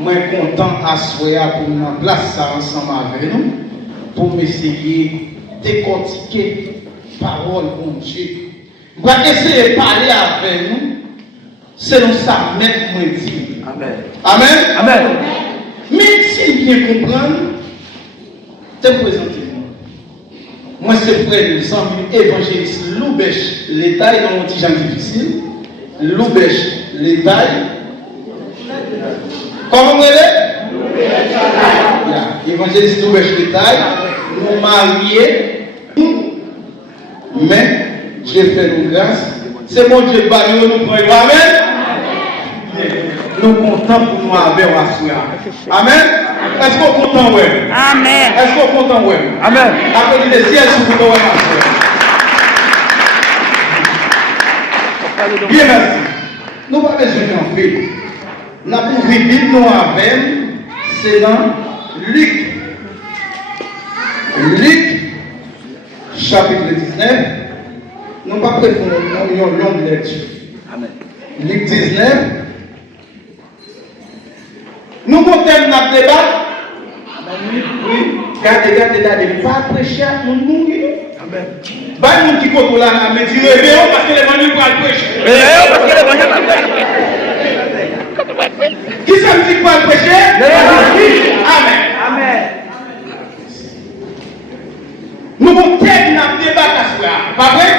Moi, content à souhaiter pour nous en place ça ensemble avec nous, pour essayer de décortiquer la parole de Dieu. Je vais essayer de parler avec nous, selon ça, même moi dit. Amen. Amen. Amen. Mais si bien comprendre, te présenter. Moi, c'est frère de Samuel évangéliste Loubèche, l'État est dans un petit genre difficile. Loubèche, l'État. Comment vous voulez? Évangéliste Loubèche, l'État. Nous mariés, mais Dieu fait nous grâce. C'est mon Dieu, nous prenons. Amen. Nous comptons pour nous avec la Amen. Est-ce qu'on est content, ouais? Amen. Est-ce qu'on est content, ouais? Amen. Applaudissez le ciel si vous pouvez, ma bien, merci. Nous n'avons pas besoin d'en faire. Nous avons ouvert la Bible, nous avons, c'est dans Luc. Luc, chapitre 19. Nous n'avons pas pris une longue lecture. Amen. Luc 19. Nous montons notre débat. Oui. Regardez, pas prêcher à nous mourir. Amen. Bah, nous qui comptent là, mais dis réveillons parce que les manus vont prêcher. Réveillons parce que les manus vont prêcher. Qui ça me dit quoi prêcher? Amen. Amen. Nous montons notre débat à soi. Pas vrai?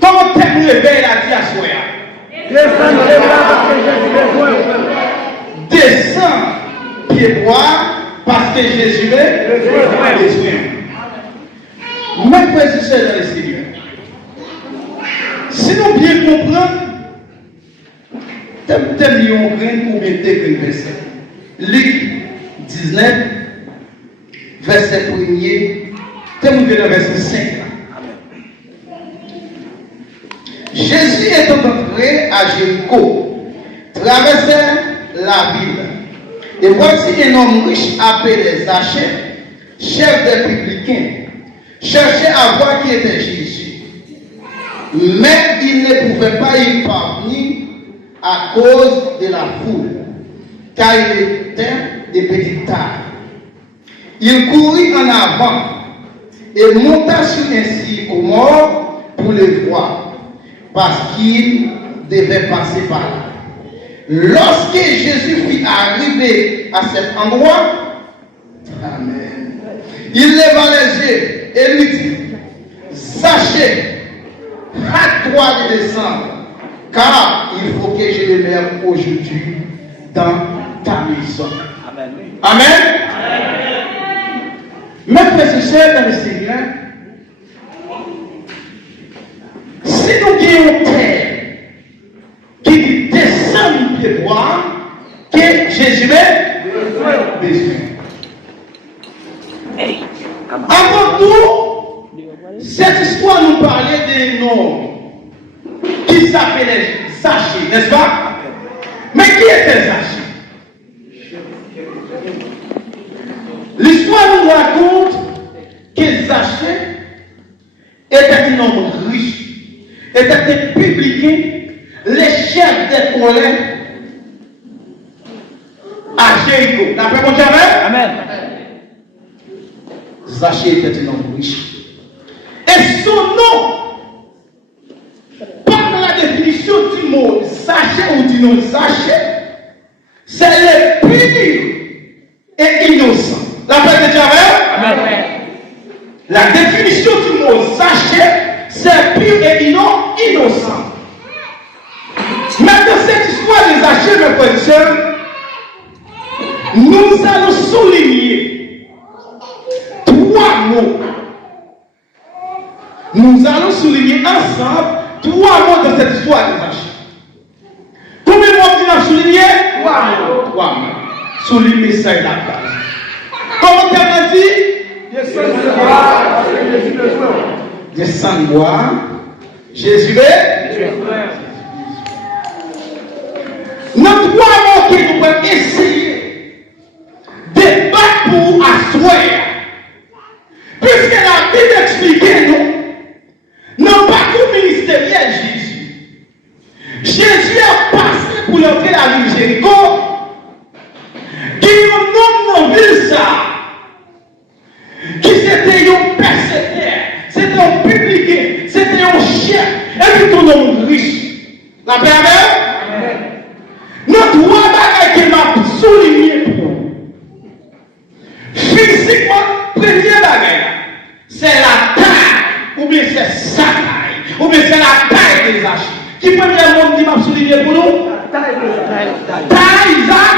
Comment t'aimes réveiller la vie à soi? Descends, pied bois, parce que Jésus est besoin. Mes frères et sœurs dans le Seigneur, si nous bien comprenons, t'aimes lion grain ou bien t'es verset. Luc 19, verset 1er, t'aimes dans verset 5. Jésus est entré à Jéricho, traversait la ville. Et voici un homme riche appelé Zachée, chef des publicains, cherchait à voir qui était Jésus. Mais il ne pouvait pas y parvenir à cause de la foule, car il était de petite taille. Il courut en avant et monta sur un sycomore pour le voir, parce qu'il devait passer par là. Lorsque Jésus fut arrivé à cet endroit, Amen, il leva les yeux et lui dit, Zachée, hâte-toi de descendre, car il faut que je le mette aujourd'hui dans ta maison. Amen. Amen. Mes frères et sœurs dans le Seigneur, si nous gagnons terre qui dit descend du pied droit, que Jésus a besoin. Avant tout, cette histoire nous parlait d'un homme qui s'appelait Zachée, n'est-ce pas? Mais qui était Zachée? L'histoire nous raconte que Zachée était un homme riche, était un publicain, les chefs des colères à Jéricho. D'après mon Dieu, Amen. Zachée était un homme riche. Et son nom, par la définition du mot Zachée ou du nom Zachée, c'est le pur et innocent. D'après mon Dieu, Amen. la définition du mot Zachée, c'est pur et innocent. Mais dans cette histoire de Zachée, mes frères et sœurs, nous allons souligner trois mots. Nous allons souligner ensemble trois mots dans cette histoire de Zachée. Combien de mots tu as souligné? Trois mots. Trois mots. Souligner ça et la base. Comment tu as dit? Descendre boire. Jésus est. Nos trois mots que nous pouvons essayer de battre pour asseoir. Puisque la Bible explique nous, non pas tout ministériel Jésus. Jésus a passé pour l'entrée de la ville Jéricho La paix avec? Nous trois bagages qui m'a souligné pour vous. Physiquement, premier bagage, c'est la taille, ou bien c'est sa taille, ou bien c'est la taille des archives. Qui premier monde qui m'a souligné pour nous? Taille, Isaac.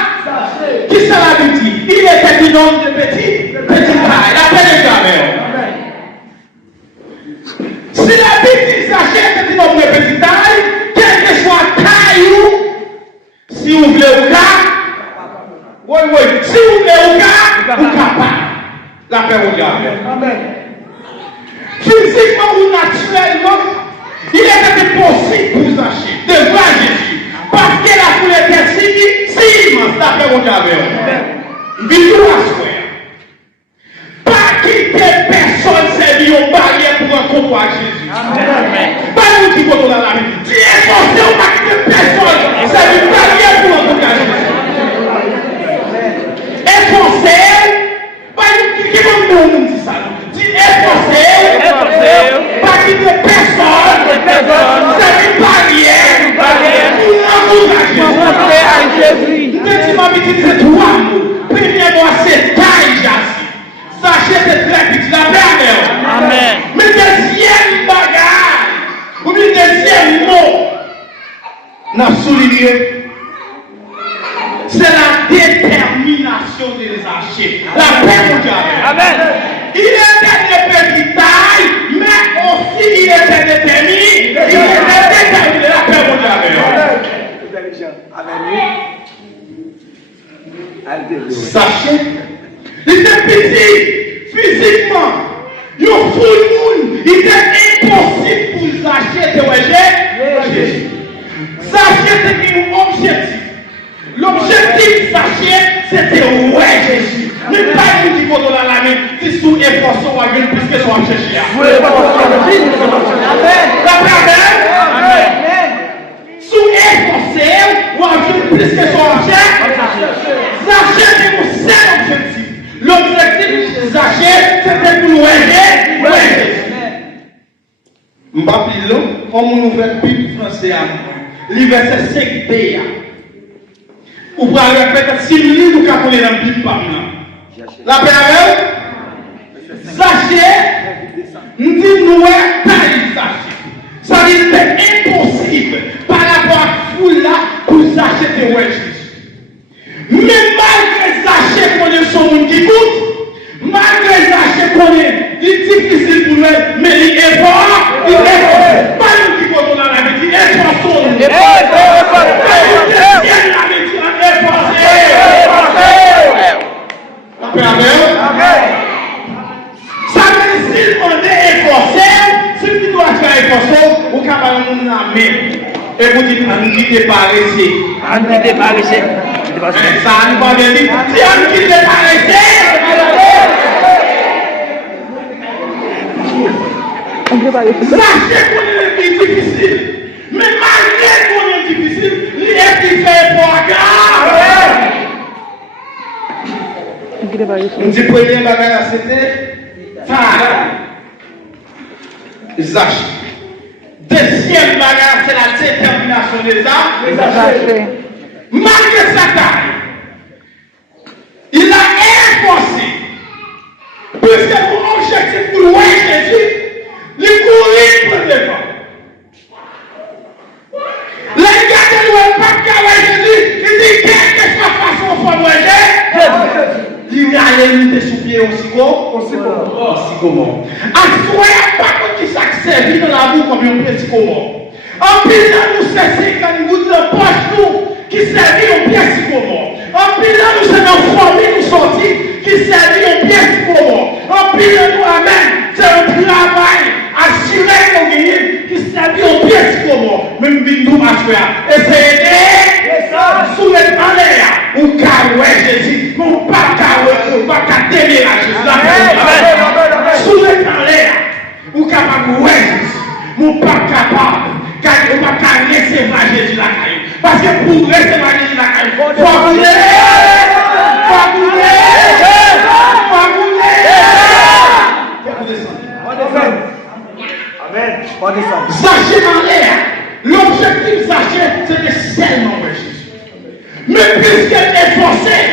Qui c'est la petite? Il était un homme de petit taille. La paix des gamins. Si la petite s'achète c'est un homme de petite taille, quelle que soit taille ou, si vous voulez ou cas, oui, si vous voulez ou cas, vous capable. La paix au diable. Physiquement ou naturellement, il était possible pour vous acheter devant Jésus. Parce que la foule était si immense, la paix au diable. Il doit se faire. Pas quitter personne servir aux barrières pour rencontrer Jésus. Pas nous qui votons dans la vie. Tu es forcé ou pas quitter personne servir une barrière pour rencontrer Jésus. Et forcé, pas nous qui vont nous dire ça. Tu es forcé, pas quitter personne servir une barrière pour rencontrer Jésus. Deuxièmement, c'est trois mots. Premièrement, c'est taille, Jassi. Sachez c'est très petit, la paix. Amen. Mais deuxième bagage, ou bien deuxième mot, n'a souligné, c'est la détermination des archers. La paix mondiale. Amen. Il était de petite taille, mais aussi il était déterminé. Il était déterminé, la paix mondiale. Amen. Sachez. Il était petit, physiquement. Il était impossible pour Zachée de Jésus. Zachée c'était un objectif. L'objectif Zachée c'était ouais Jésus. Mais pas une qui va dans la main, qui sous efforçant ou avec plus que soit cherché. Amen. Sous efforçant ou avec plus que soit cherché. Zachée c'est mon seul objectif. L'objectif de Zachée, c'était pour nous aider. M'bapilo, comme on ouvre le Bible français à moi. Le verset 5b. Ou pour répéter, si nous lisons, nous connaissons dans la Bible par nous. La paix avec Zachée, nous disons nous taille Zachée. Ça dit c'est impossible par rapport à la foule là pour Zachée de Jésus. Mais malgré Zachée qu'on est son monde qui coûte, malgré Zachée qu'on est difficile pour lui, mais il est fort, il est fort. Pas nous qui comptons dans la vie, il est fort son monde. Pas nous qui tiennent la vie, il est fort. La paix avec. Ça veut dire si on est efforcé, si tu dois faire efforcé, vous pouvez avoir une main. Et vous dites, on nous quitte par ici. On nous quitte par ici. Ça ne va pas dire, si on nous quitte par ici. Sachez qu'on est difficile. Mais malgré qu'on est difficile, il est fait pour garder. On dit, premier bagage, c'était ça. Zach. Deuxième bagage, c'est la détermination des âmes. Malgré sa taille, il a efforcé. Puisque mon objectif pour louer Jésus, il courir pour le devant. Les gars de louer pas qu'à Jésus, il dit quelle que soit façon pour louer il allait monter sous pied aussi comment. Assoyez pas comme qui s'accède dans la boue comme un petit comment. En plus, nous c'est quand nous de poche nous qui servit au pied comment. En plus, nous c'est nos familles nous sortis qui servit au pied comment. En plus, nous amen, c'est un travail assuré qu'on gagne qui servit au pied comment. Même nous assurer. Essayez sous les palais ou caroué Jésus, mon pas caroué, ou pas télé la Jésus. Sous les palais ou capable Jésus, mon pas capable. Car on ne va pas recevoir Jésus la caille. Parce que pour recevoir Jésus la caille, il faut rouler. Amen. Zachée en l'air. L'objectif Zachée, c'était seulement vers Jésus. Mais puisqu'elle est forcée,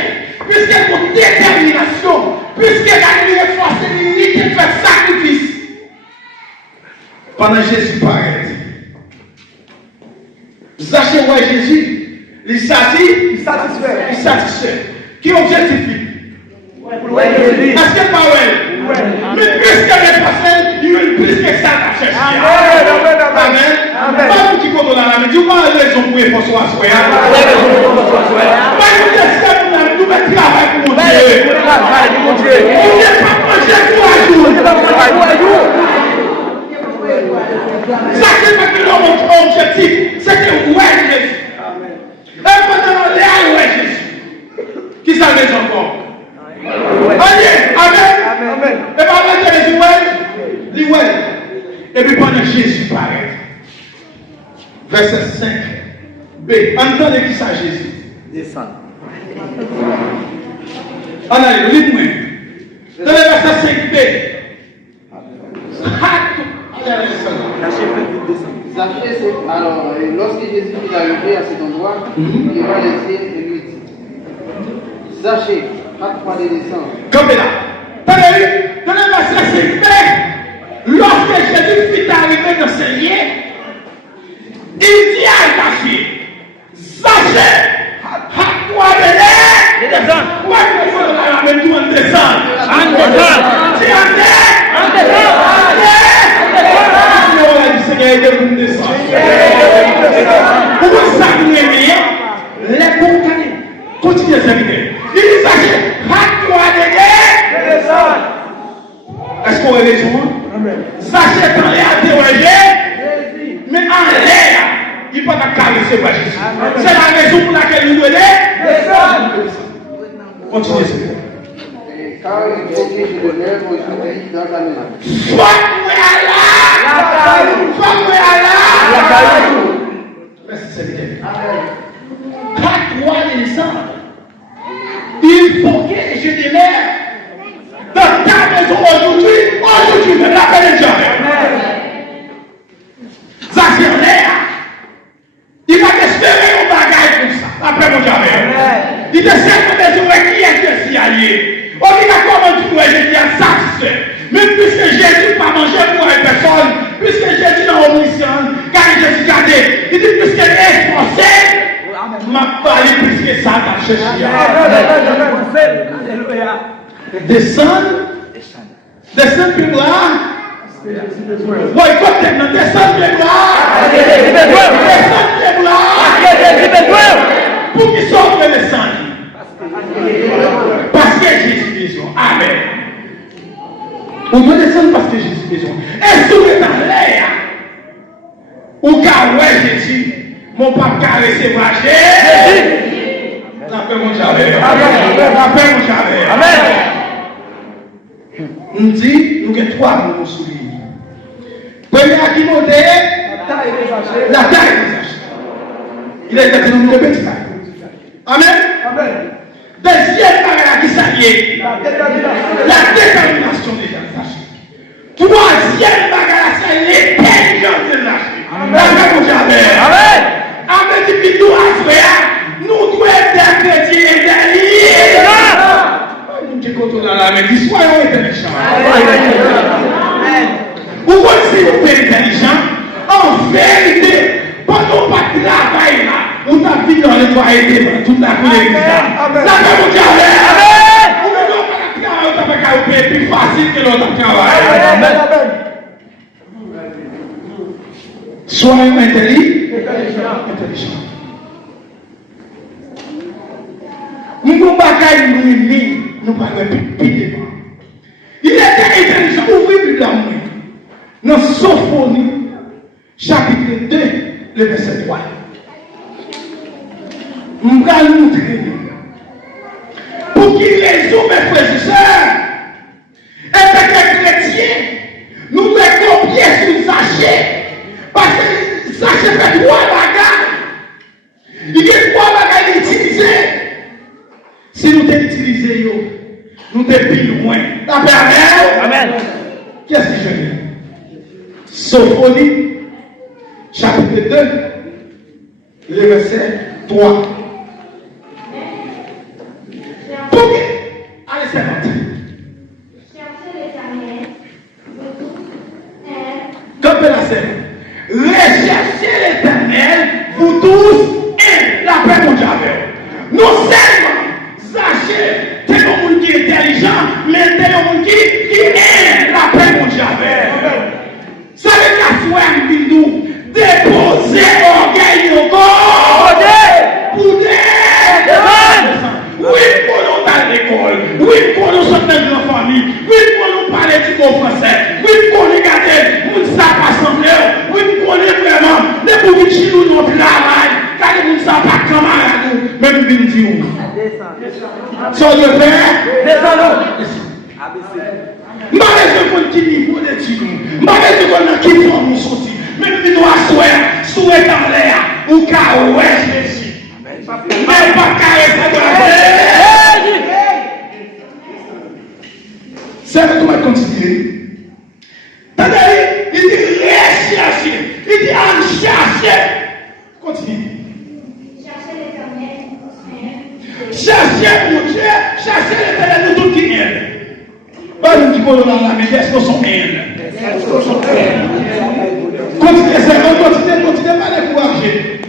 puisqu'elle a une détermination, puisqu'elle a une force, elle fait sacrifice. Pendant Jésus paraît. Zachée voit Jésus, il satisfait. Qui objectifie? Est-ce qu'elle parle? Mais puisqu'elle est passée, il y a plus que ça à chercher. Amen. Pas pour qui compte dans la main. Dis pas raison pour les forces à soi. Pas pour que ça nous met travail pour mon Dieu. On n'est pas manger pour un jour. Ça c'est parce que notre objectif, c'est que ouais Jésus. Et pendant l'air ouais Jésus. Qui s'en met encore? Amen. Et pendant que Jésus dit ouais. Et puis pendant que Jésus paraît. Verset 5b. Entendez qui ça Jésus. Descend. Allez, lis-moi. Dans le verset 5b. Alors, lorsque Jésus est arrivé à cet endroit, il va les cieux et lui dit: Zachée, hâte-toi de descendre. Comme là. Dans le verset 5b, lorsque Jésus fut arrivé dans ce lieu, il dit à Zachée, hâte-toi de descendre. Pourquoi il faut que nous descendre? Pourquoi ça nous est bien? Les condamnés. Continuez à s'inviter. Il dit Zachée, hâte-toi de descendre. Est-ce qu'on est les jours? Zachée quand il a interrogé, mais en l'air, il ne peut pas caresser par Jésus. C'est la raison pour laquelle nous devons descendre. Continuez, s'il vous plaît. Car il faut que je le lève aujourd'hui dans la maison. Sois-moi là! Merci, Seigneur. Hâte-toi de descendre. Il faut que je demeure dans ta maison aujourd'hui, je l'appelle jamais. Ça c'est en l'air. Il va espérer un bagage comme ça, après mon jamais. Il décide de maison qui est ici allié. On dit comment tu pourrais Jésus est satisfait. Mais puisque Jésus n'a pas mangé pour une personne, puisque Jésus n'a pas omniscient, car Jésus gardé, il dit puisqu'elle est forcée, m'a parlé plus que ça dans cherché. Descends plus là. Oui, écoute, descends plus là. Pour qu'ils sortent de descendre. Parce que Jésus est besoin. Amen. On doit descendre parce que Jésus est besoin. Et si vous êtes dans l'air, ou car ouais Jésus, mon papa caresser moi Jésus. L'appel mon jamais. L'appel mon jamais. Amen. On dit, nous avons trois mots sur lui. Premier à qui monter, la taille des achats. Il est dans le petit taille. Amen. Deuxième bagage qui s'allie, la détermination des gens. Troisième bagage, c'est l'intelligence des gens. Amen. Amen. Depuis nous, nous devons être chrétiens intelligents. Nous qui contrôlons la main, soyons intelligents. Vous voyez vous êtes intelligent, en vérité, pendant pas travail là, on t'a vu dans les doigts aider toute la coulée. La paix vous Amen. Vous ne doit pas travailler, on t'a pas payer plus facile que l'autre travail. Amen. Soyons intelligents. Nous ne bagaille nous parlons plus. Il était intelligent, ouvrez la main. Dans Sophonie, chapitre 2, le verset 3. Nous allons nous montrer. Pour qu'il résume, mes frères et sœurs, et que les chrétiens, nous devons copier sur Zachée. Parce que Zachée fait trois bagages. Il y a trois bagages utilisés. Si nous t'utilisons, nous t'es plus loin. Amen. Qu'est-ce que je dis? Sophonie, chapitre 2, Le verset 3. Pourquoi? Allez, c'est parti. Cherchez l'Éternel, vous tous, Comme la scène. Recherchez l'Éternel, vous tous, et la paix mondiale. Nous seulement, sachez, c'est un monde qui est intelligent, mais c'est un monde qui aime la paix mondiale. Ça veut dire que nous déposer orgueil au corps. Pour des oui, pour nous dans l'école, oui, pour nous sortir de la famille, oui, pour nous parler du mot français, oui, pour nous garder, nous ne savons pas sembler, oui, pour nous vraiment, les pour chez nous, nous travail, car nous ne savons pas camarades, même bien dire. Soyez prêts? Descendons. Malgré qu'on qui niveau d'études, malgré qu'on a qui forme nous sortir, même si nous assoyons, souhait en l'air, ou car ouais, Jésus. Mais pas carré de la c'est vrai qu'on va continuer. Attendez, il dit rechercher, il dit en chercher. Continue. cherchez l'Éternel, Cherchez mon Dieu, cherchez l'Éternel, nous tous qui aiment. Pas nous qui voulons dans la vie, est-ce qu'on s'en aime? Continuez, continuez, pas les courager.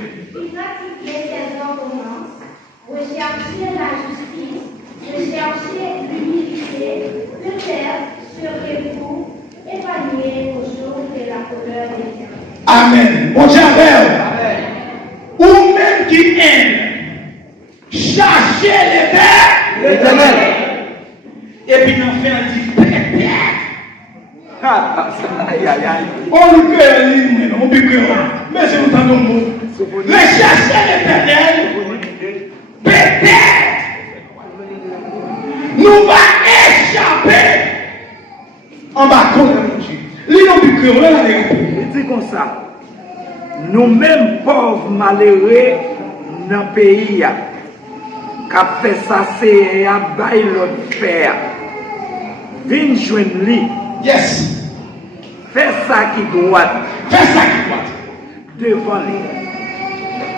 pratiquez ses ordonnances, recherchez la justice, recherchez l'humilité, peut-être serez-vous épargnés au jour de la colère de l'Éternel. Amen. Mon Dieu, ou même qui aime, cherchez l'Éternel. Et puis, on fait un dit peut-être. On nous crée un livre, on peut créer un. Mais c'est autant de mots. Recherchez l'Éternel. Peut-être. Nous va échapper en bas de mon Dieu. L'île peut créer, on l'a Il dit comme ça. Nous-mêmes, pauvres malheureux, dans le pays, qui a fait ça, c'est à bailler l'autre faire. Viens joindre lui. Yes. Fais ça qui doit. Fais ça qui doit. Devant lui.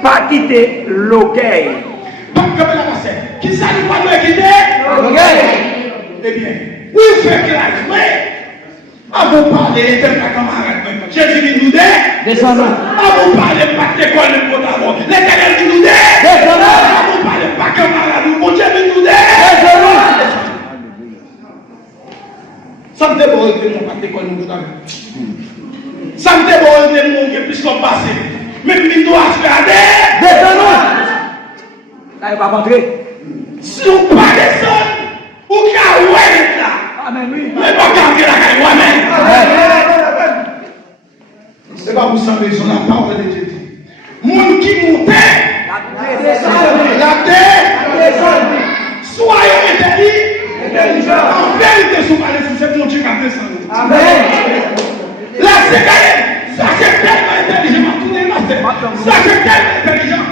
Pas quitter l'orgueil. Pas comme la pensée. Qui ça nous va nous quitter? L'orgueil. Eh bien, oui, fait classe, mais avant de parler l'éternel camarade, Jésus nous dit, Descendons. avant de parler pas d'école de potable, l'éternel nous dit, avant de parler pas camarade, mon Dieu nous dit, ça me déborde de mon pas d'école de potable. Ça me déborde de mon qui puisse qu'on passe. Même si nous doit se garder, Descendons. Là, il va rentrer. si on pas descendre, ou qu'à ouais là. Amen, oui. Mais pas garder la caille moi-même. C'est pas pour ça que ils ont la parole de Dieu. Moun qui montait, la terre, soyons intelligents. En vérité, si vous parlez de c'est mon Dieu qui a descendu. Amen. Là, c'est quand ça c'est tellement intelligent. Ça c'est tellement intelligent.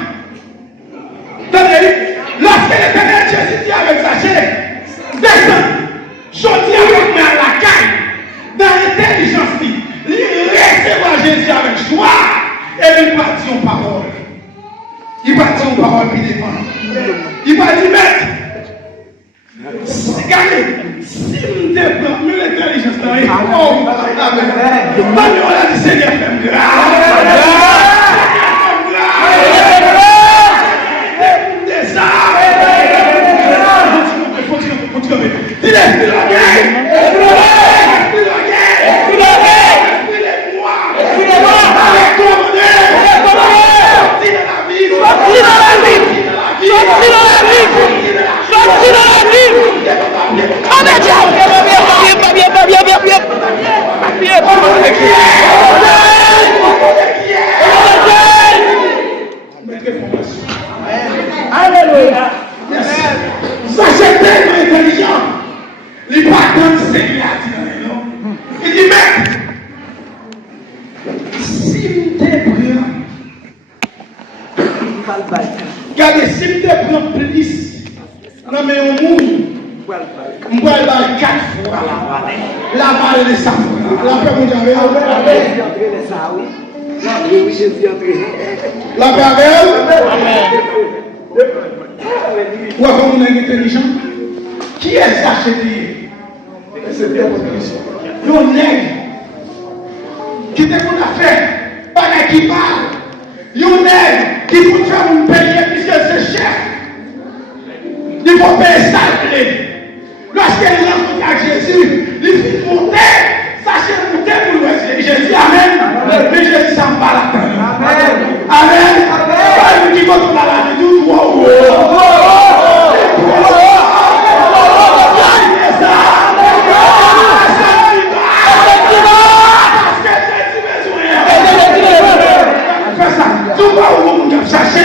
Attendez, lorsque l'Éternel Jésus dit avec Zachée, descends, je dis avec moi à la caille, dans l'intelligence, il recevra Jésus avec joie et il partit en parole. Il partit en parole puis devant. Il va dire, maître, regardez, si nous développons l'intelligence dans les oh, amen. On a dit Seigneur, fais-moi grâce. Alléluia. Ça c'est tellement intelligent. Il pas tant c'est qu'il a dit non. Il dit mais si tu prends, regardez si tu prends plus, non mais au monde, on va aller 4 fois la balle de ça. La paix mondiale. Oui, Jésus entré. La paix avec elle. Ou avant on est intelligent. Qui est Zaché? C'est bien votre question. Nous nègre qui te qu'on a fait, pas qui parle. Nous nègre qui peut faire un payer puisque c'est cher. Il faut payer ça. Lorsqu'elle rencontre à Jésus, il fait monter. Sachez monter pour le Jésus, amen. Mais Jésus s'en bat la terre. Amen. Amen. Pas lui qui contre la vie, tout droit. Tout va où on a cherché.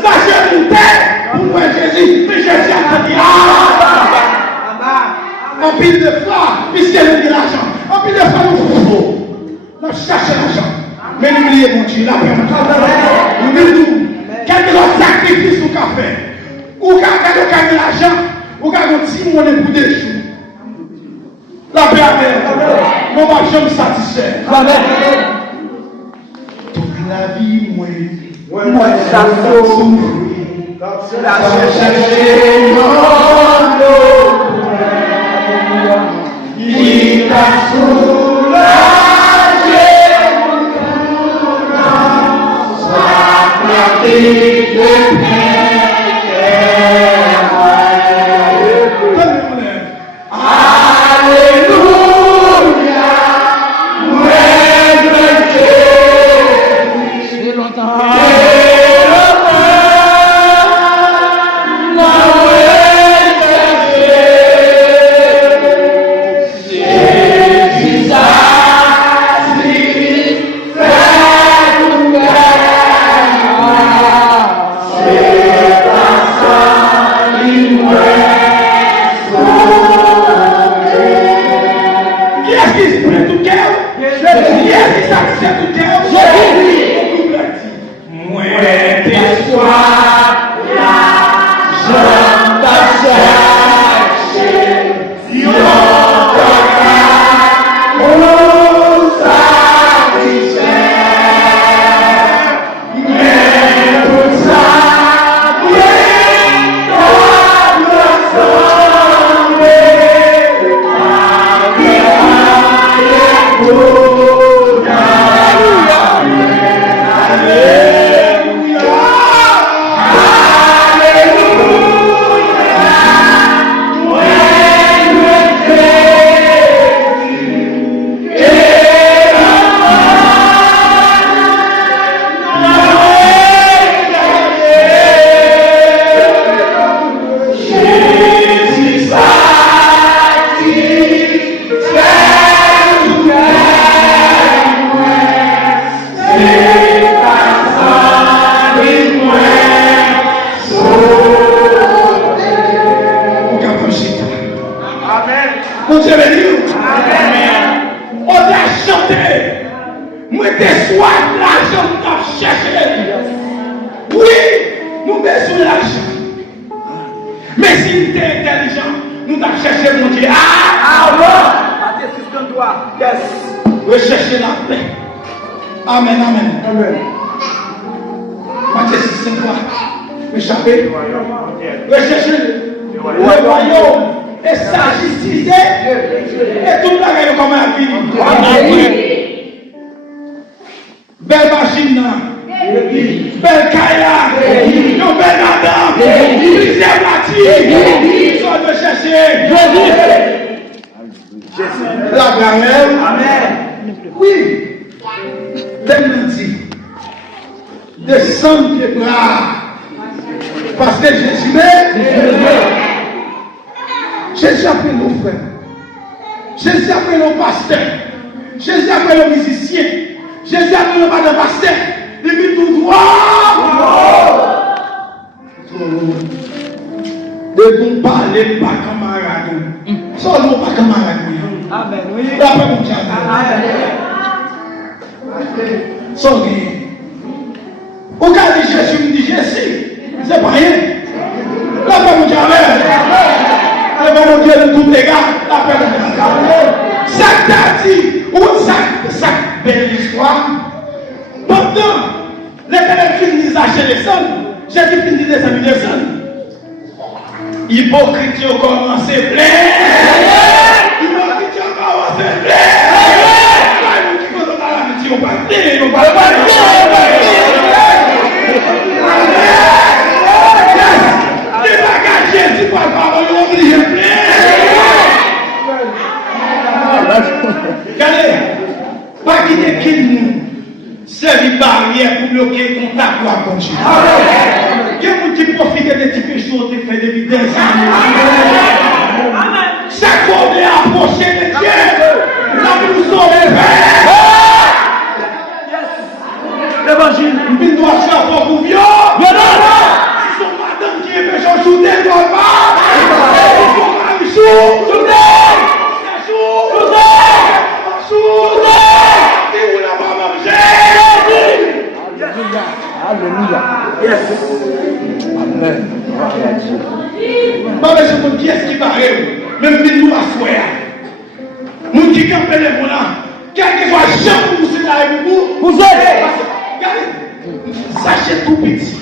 Sachez monter pour voir Jésus. Mais Jésus a dit en pile de fois, puisqu'elle nous dit l'argent. En pile de fois, nous cherchons l'argent. Mais n'oubliez mon Dieu, la paix. Nous disons, quel que soit sacrifice nous avons fait, ou quand on a l'argent, ou quand on dit mon époux des jours. La paix avec nous va jamais satisfaire. Toute la vie, moi, Ça la chercher il t'a soulagé sa pratique de Alléluia, C'est longtemps. Recherchez la paix. Amen, amen. Matthieu 6, 5, échappez. Recherchez le royaume et sa justice et toute la gueule comme la vie. Belle machine, belle caïa, belle madame, plusieurs bâtis, soit de chercher. La grand-mère. Amen. Oui. L'aime dit. Descendre les bras. Parce que Jésus est. Jésus appelle nos frères. Jésus appelle nos pasteurs. Jésus appelle nos musiciens. Jésus appelle nos pasteurs. Il dit tout droit. De nous parler pas camarade. Seulement pas camarade. Amen. Oui. La paix mon Dieu. Sans rien. Au cas de Jésus me dit Jésus, c'est pas rien. mon Dieu de tout égard, la paix mondiale. Ça t'a dit, ou ça belle histoire. Pendant l'Éternel finit d'acheter les sommes, Jésus finit des amis des sommes. Hypocrite ont commencé plein. Hypocrite ont commencé plein. Jésus par parole, on oblige plein. Regardez, pas quitter qui nous servir barrière pour bloquer le contact pour continuer. Il y a des gens qui profitent des petits péchés qui ont fait depuis des années. Chaque fois qu'on est approché de Dieu, là nous sommes faits. L'évangile, il doit faire pour vous vieux. Si son madame qui est pécheur, soudé, il doit pas. Si son mari soudé, soudé. Alléluia. Yes. Amen. Pas besoin de qui est-ce qui va rêver. Même si nous assoyons. Nous qui campons les bons là. Quel que soit le champ pour vous, c'est là vous. Vous êtes. Regardez. Sachez tout petit.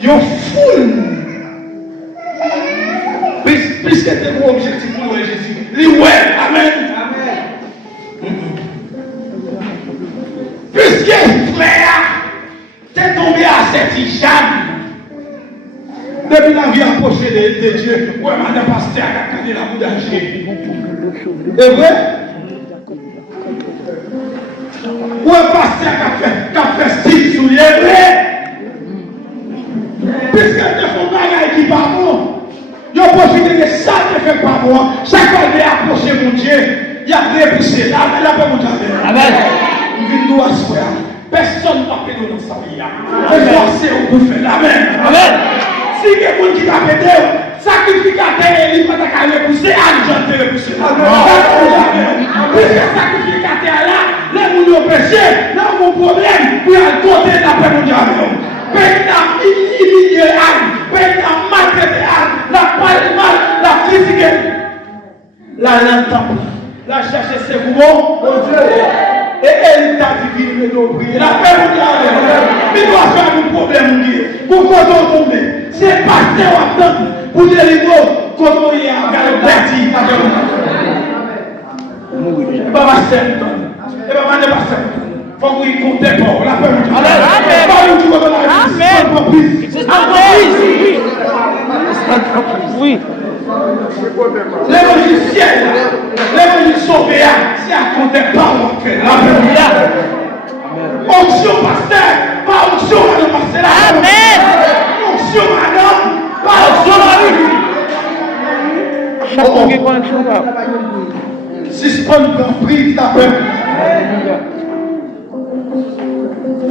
Il y a foule. Puisque c'est mon objectif pour Jésus. Les ouais. Amen. Puisque frère, t'es tombé à cette hijab. Depuis la vie approchée de Dieu, ouais, madame pasteur a gagné la boue d'Alger. C'est vrai? Ouais, pasteur qui a fait style sur les vrais. Puisque tu font bagaille qui pas bon, ils ont profité de ça qui fait pas bon. Chaque fois qu'il est approché mon Dieu, il a répoussé là, mais là, pas mon Dieu. Amen. Il doit se faire. Personne ne va péter dans sa vie. Forcez au bouffet. Amen. Amen. Si il y a des gens qui t'a pété, sacrificateur, il va t'a repousser, argent te repousser. Puisque sacrificateur là, les gens ont péché, là mon problème, pour aller côté de la paix mondiale. Pays n'a humilié âme, pays n'a maltraité âme, la parole mal, la critiqué. La l'entend, la chercher ses mouvements. Et elle t'a dit qu'il veut prier. La paix mondiale, il doit faire un problème. Pourquoi on tombe? C'est pasteur à temps pour délivrer quand on y a perdu. Et pas pasteur. Et pas pasteur. Il faut qu'il compte pour la paix mondiale. Oui. L'évangile ciel, l'évangile sauvé, c'est à compter par mon fait. La paix mondiale. Onction pasteur, pas onction madame pasteur. Amen. Onction madame, pas onction madame. Chacun qui connaît onction madame. Suspend grand prix la paix.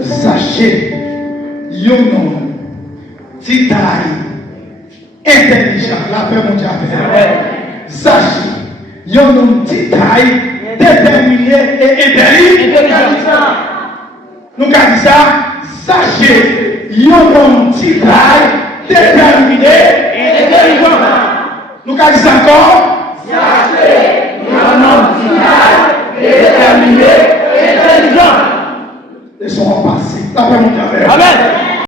Sachez, yon nom, titaille, intelligent, la paix mondiale. Sachez, yon nom, titaille, déterminé et intelligent. Nous avons dit ça, sachez, yon nom, titaille, déterminé et intelligent. Nous avons dit ça encore, sachez, yon nom, titaille, déterminé et intelligent. Ils sont repassés. La paix mondiale. Amen.